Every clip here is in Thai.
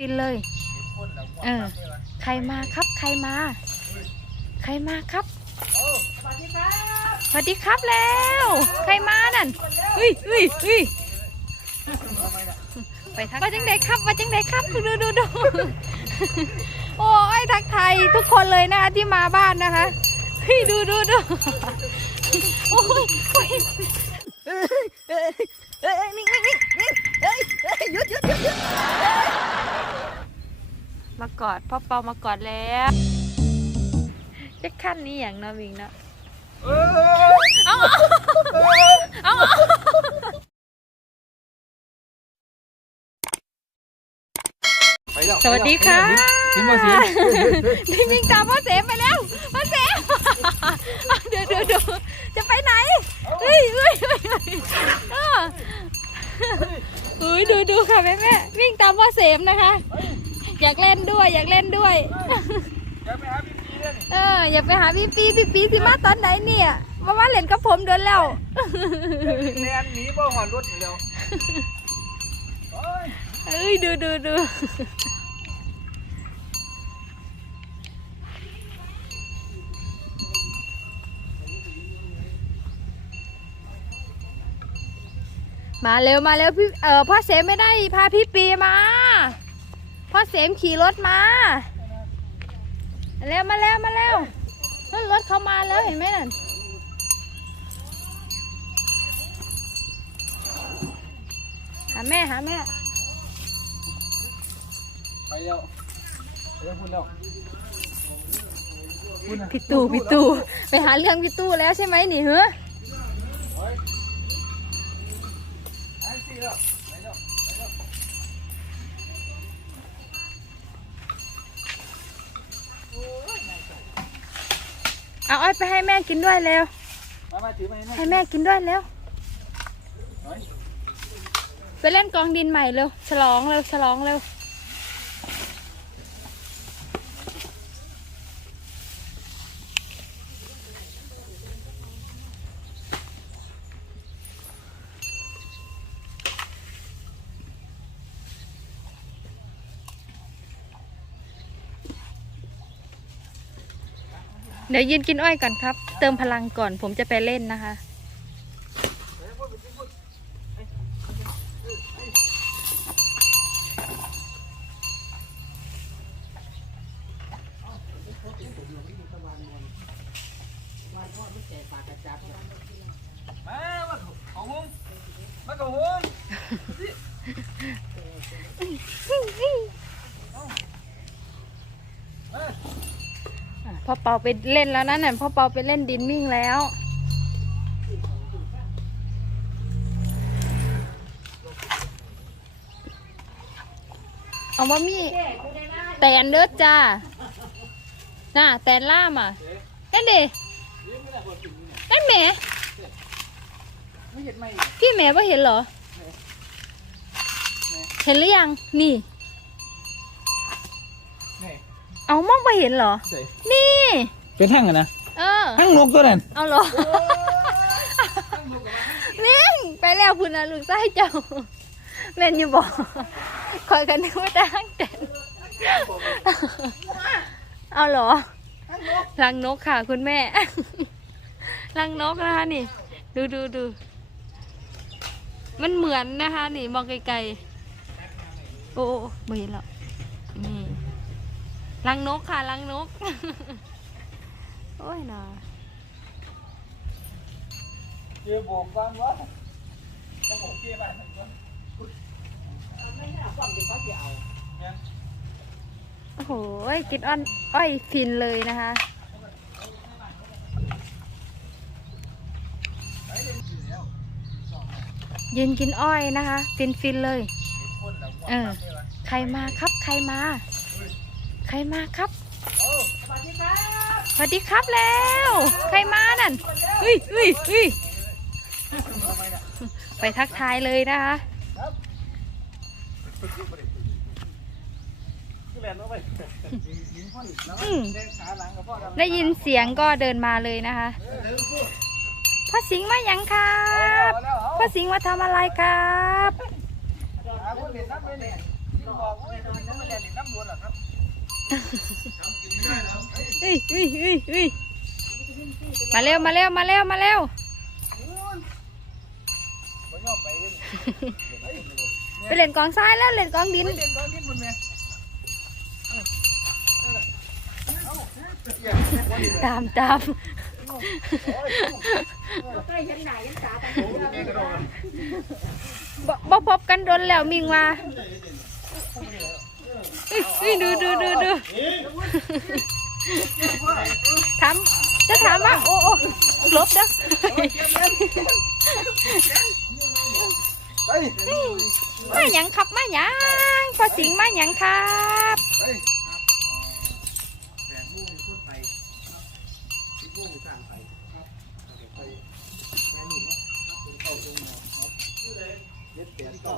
ปินเลย เออ ใครมาครับ ใครมา ใครมาครับสวัสดีครับแล้ว ใครมานั่นอุ้ยอุ้ยอุ้ยไปทักว่าจังไดครับว่าจังไดครับดูดูดูดูโอ้ยทักไทายทุกคนเลยนะคะที่มาบ้านนะคะเฮ้ยดูดูดูโอ้ยโอ้ยเอ้ยเอ้ยนิ่งนิ่งนิ่งนิ่งเอ้ยเอ้ยหยุดหยุดหยุดหยุด มากอดพ่อเปามากอดแล้วจะขั้นนี้อย่างเนาะวิงเนาะเอาเอาเอาสวัสดีค่ะซิมบ่ซิมนี่วิ่งตามพ่อเสมไปแล้วพ่อเสมเดี๋ยวเดี๋ยวเดี๋ยวจะไปไหนเฮ้ยเฮ้ยเฮ้ยเฮ้ยเออเฮ้ยดูดูค่ะแม่แม่วิ่งตามพ่อเสมนะคะ อยากเล่นด้วย อยากเล่นด้วยจะไปหาพี่ปีเลยนี่เออ อยากไปหาพี่ปีพี่ปีสิมาตอนไหนเนี่ยมาว่าเล่นกับผมเดินแล้วแลนหนีบ่หอนรถอยู่แล้วโอ้ยเอ้ยดูดูดูมาเร็วมาเร็วพี่เออพ่อเสมไม่ได้พาพี่ปีมาพ่ อเสมขี่รถมามาเร็วมาแล้วมาแล้วนั่นรถเขามาแล้วเห็นไหมนั่นหาแม่หาแม่ ไปแล้วไปแล้วพูดแล้วพูดนะพี่ตู่พี่ตู่ไปหาเรื่องพี่ตู่แล้วใช่ไหมนี่เหรอ เอาอ้อยไปให้แม่กินด้วยเร็ว มามาถือมาให้ให้แม่กินด้วยเร็วหน่อยไปเล่นกองดินใหม่เร็ว ฉลองเร็ว ฉลองเร็ว เดี๋ยวยืนกินอ้อยก่อนครับ เติมพลังก่อนผมจะไปเล่นนะคะ มามาขาหุ้มมาขาหุ้ม อะ พ่อเปาไปเล่นแล้วนั่นน่ะพ่อเปาไปเล่นดินมิ่งแล้ว เอามามีแตนเด้อจ้า น่ะ แตนล่ามอะนั่นดินั่นแหมไม่เห็นไหมพี่แหมว่าเห็นเหรอ เห็นหรือยัง นี่ เอามองไปเห็นเหรอ ใส่นี่ เป็นทั้งอะนะเออ ทั้งนกตัวนั้นเอาเหรอ นิ่งไปแล้วคุณนะลูกไส้เจ้า แม่นอยู่บอกคอยกันนึกว่าจะห้างเต้นเอาเหรอ รังนกค่ะคุณแม่ รังนกนะคะนี่ ดูดูดู มันเหมือนนะคะ นี่มองไกลๆ โอ้ไม่เห็นหรอกนี่ รังนกค่ะรังนก โอ้ยน่าเจอโบกฟังวะจะโบกเกี่ยบ้านมันก่อนไม่ใช่ความจริงเขาจะเอาเนี่ยโอ้โหกินอ้อนอ้อยฟินเลยนะคะยืนกินอ้อยนะคะ ฟินฟินเลยคนละเออ ใครมาครับ ใครมา ใครมาครับสวัสดีครับ สวัสดีครับแล้ว ใครมานั่นอุ้ยอุ้ยอุ้ยไปทักทายเลยนะคะคือแลนด์ว่าไปยิงพ่ออีกแล้วอืมแดงขาหลังกับพ่อดำได้ยินเสียงก็เดินมาเลยนะคะ พ่อสิงห์มายังครับเอาแล้วเอาพ่อสิงห์มาทำอะไรครับหาคน เห็นน้ำเลยเนี่ยยิงบอกว่าเฮ้ยเฮ้ยเฮ้ยเฮ้ยมาเร็วมาเร็วมาเร็วมาเร็วไปเล่นกองทรายแล้วเล่นกองดินเล่นก้อนดิ้นตามตามบ่บ่พบกันโดนแล้วมิงว่า เฮ้ยเฮ้ยดูดูดูดูถามจะถามว่าโอ้โอ้ลบนะไปมาหยังครับมาหยังพอสิงมาหยังครับไป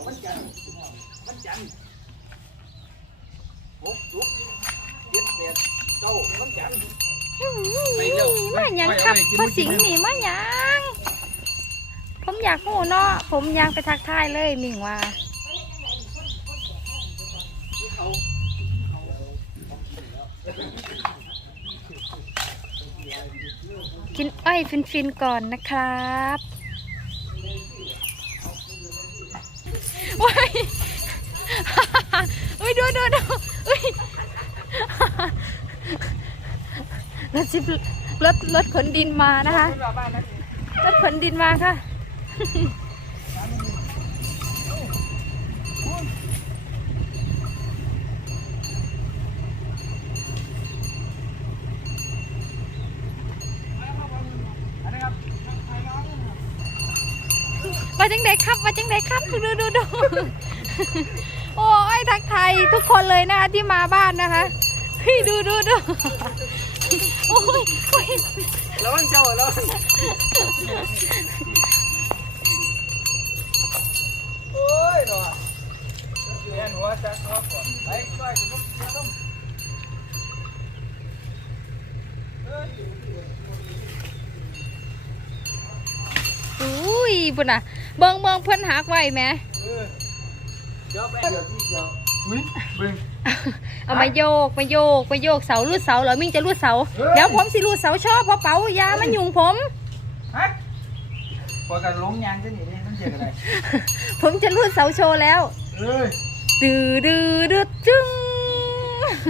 มันจันทร์มันจันทร์ หกลุกเจ็ดแปดเก้ามันจันทร์มาหยังครับพ่อสิงนี่มาหยังผมอยากหูเนาะผมอยากไปทักทายเลยมิงว่ากินอ้อยฟินๆก่อนนะครับว้ายอุ้ยดูดูดูอุ้ย รถจิบรถรถขนดินมานะคะรถขนดินมาค่ะว่าจังไดครับว่าจังไดครับดูดูดูโอ้ยทักไทยทุกคนเลยนะคะที่มาบ้านนะคะดูดูดู โอ้ยโอ้ยแล้วมันเจ้าแล้วมันโอ้ยหนอเรียนหัวจักหัวก่อนไปไปถึงต้องเรียนต้องเอ้ยอุ้ยปุ่นอะเบิงเบิงเพิ่นหักไว้แหมเออเดี๋ยวไปเดี๋ยวที่เดี๋ยว อุ้ยเบิ่งเอามาโยกมาโยกมาโยกเสาลูดเสาเหรอมิ่งจะลูดเสาเดี๋ยวผมสิลูดเสาชอบเพราะเป๋ายามันยุงผมฮะพอกันลงยางจะหนีได้ต้องเจออะไรผมจะลูดเสาโชว์แล้วเอ้ยดื้อดื้อดื้อจึ้ง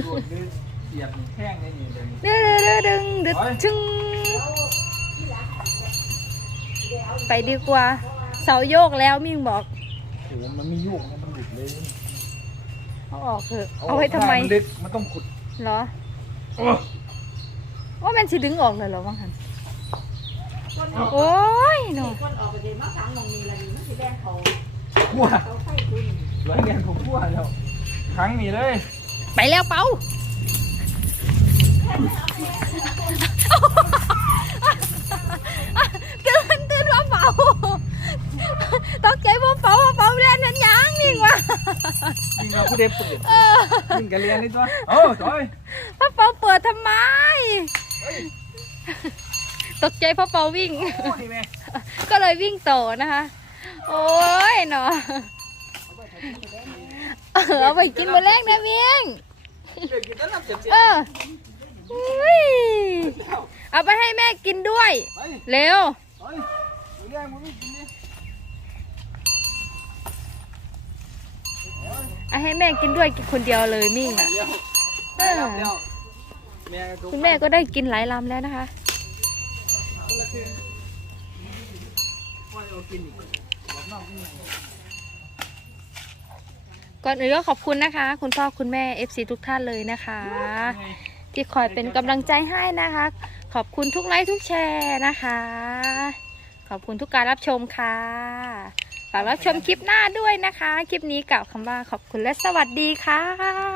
โดดดื้อเสียบแข้งได้นี่เดี๋ยวนี้ดื้อดื้อดึงดื้อจึ้งไปดีกว่า เสาโยกแล้วมิ่งบอกโอ้มันมียุ่งนะมันหลุดเลย เอาออกเถอะเอาไว้ทำไมนลึกมันต้องขุดเหรอโอ้ว่ามันสิดึงออกเลยเหรอว่างหันโอ้ยหนูคนออกไปเลยมาสังมองมีอะไรดีมันสิแดงเขาขั้วเขาไฟคุณร้อยเรียนผมขั้วแล้วครั้งนี้เลยไปแล้วเปา ผู้เด็ปืนเออยิงกันเรียนนี่ตัวโอ้จอยพ่อเปาเปิดทำไม ตกใจเพราะเปาวิ่ง โอ้นี่แม่ก็เลยวิ่งต่อนะคะ โอ้ยเนาะเออเอาไปกินมาแรกนะเมียงเด็กกินแล้วเจ็บเจ็บเอออุ้ยเอาไปให้แม่กินด้วยไปเร็ว ไป เรียนมึงไม่กินนี่เอาให้แม่กินด้วยกินคนเดียวเลยมิ่งอะเดี๋ยวเออเดี๋ยวแม่คุณแม่ก็ได้กินหลายลำแล้วนะคะก่อนอื่นก็ขอบคุณนะคะ คุณพ่อคุณแม่ FC ทุกท่านเลยนะคะ ที่คอยเป็นกำลังใจให้นะคะ ขอบคุณทุกไลค์ทุกแชร์นะคะ ขอบคุณทุกการรับชมค่ะ ฝากรับชมคลิปหน้าด้วยนะคะ คลิปนี้กล่าวคำว่าขอบคุณและสวัสดีค่ะ